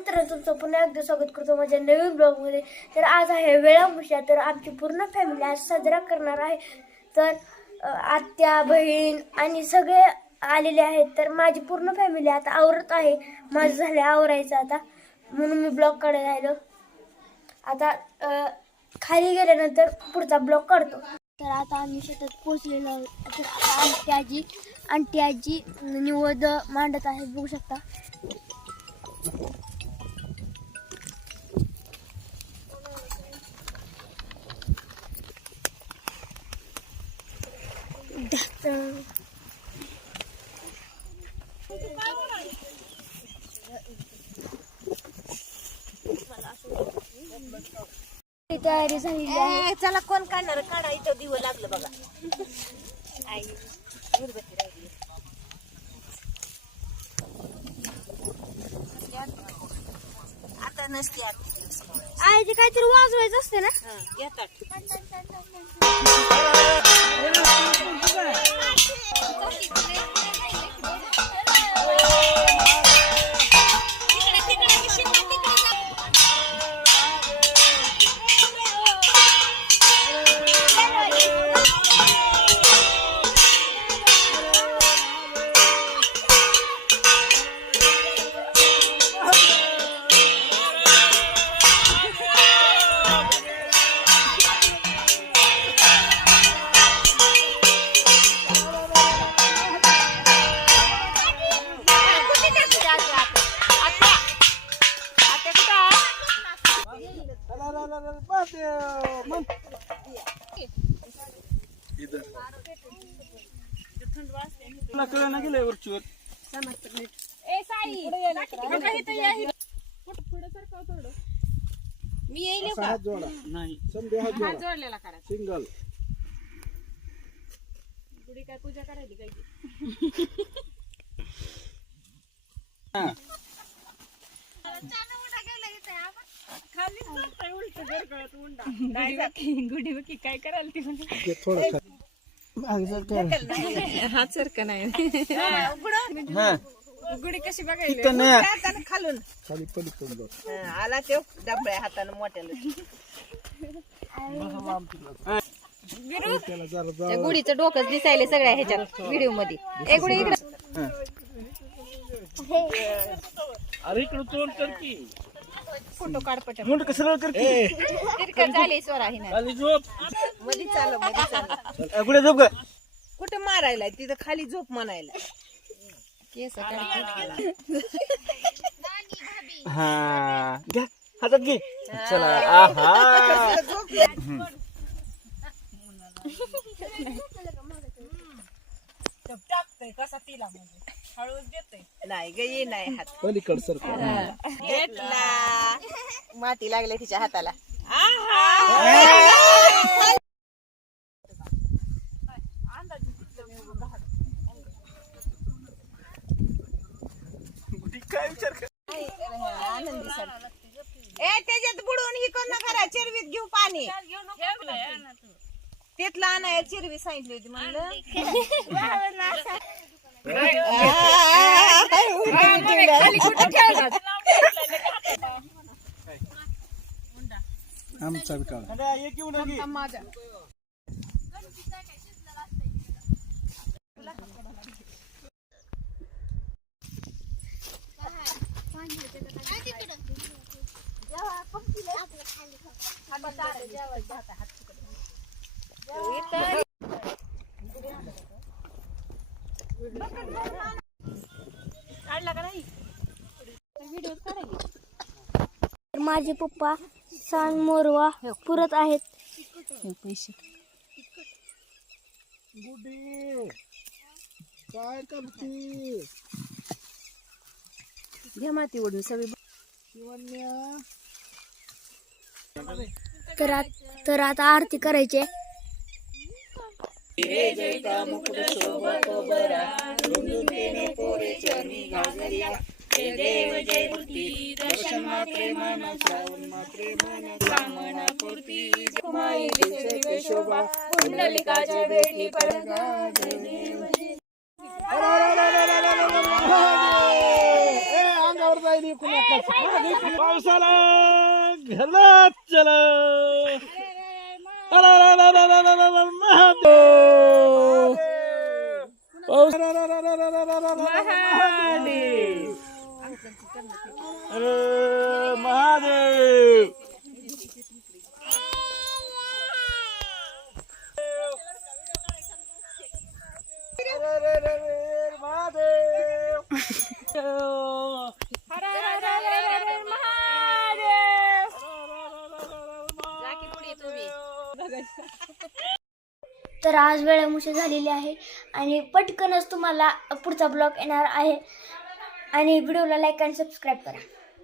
मित्रांनो, तुमचं पुन्हा एकदा स्वागत करतो माझ्या नवीन ब्लॉगमध्ये. तर आज आहे वेळामुषा. तर आमची पूर्ण फॅमिली आज साजरा करणार आहे. तर आत्या, बहीण आणि सगळे आलेले आहेत. तर माझी पूर्ण फॅमिली आता आवरत आहे. माझं झालं आवरायचं आता, म्हणून मी ब्लॉग काढायला राहिलो. आता खाली गेल्यानंतर पुढचा ब्लॉग काढतो. तर आता आम्ही शेतात पोचलेलो आहोत. तर आता आंटी आजी निवद मांडत आहे, बघू शकता. तयारी झालेली आहे. चला कोण काढणार, काढा. इथं दिवं लागलं बघा. आई उरबत्ती राहिली. आता नसते आईचे काहीतरी वाजवायचं असते ना. येतात. मी येईल का? नाही जोडलेला करा सिंगल गुडी काय पूजा करायची काय गुडी बकी काय कराल ती हात सारखं नाही गुडी कशी बघायली खालून खाली पडली आला ते डबड्या हाताने मोठ्याला. त्या गुडीचं डोकंच दिसायले सगळ्या ह्याच्यात व्हिडिओ मध्ये. एक गुडी इकडे अरे इकडे तोंड कर की फोटो काढ पट मुंड कसं कर की तिरकत झाली स्वरा ही ना खाली झोप मध्ये चाल मध्ये चाल. गुडे झोप ग कुठे मारायला तिथं खाली झोप म्हणायला. केस हा घ्या हातात घे. चला आहा टाकतोय कसा तिला म्हणजे हळूच देतोय. नाही ग ये नाही हात पलीकड सर घेतला. माती लागली तिच्या हाताला. काय विचार कर आनंदी ए त्याच्यात बुडवून ही कोण करा. चिरवीत घेऊ पाणी तेतला आणाय. चिरवी सांगितली होती म्हणलं. आमचा विकाळ एक येऊ नये माझ्या काढला का नाही व्हिडिओ काढायला. माझे पप्पा सांग मोरवा पुरत आहेत. पैसे गुडी काय करते घ्या माती ओढून सगळी. तर आता आरती करायची. अंगावर राहिली पावसाला घरात चला पाऊस अरे महादेव तर आज वेळामुशी झालेली आहे आणि पटकनच तुम्हाला पुढचा ब्लॉग येणार आहे आणि व्हिडिओला लाईक आणि सबस्क्राईब करा.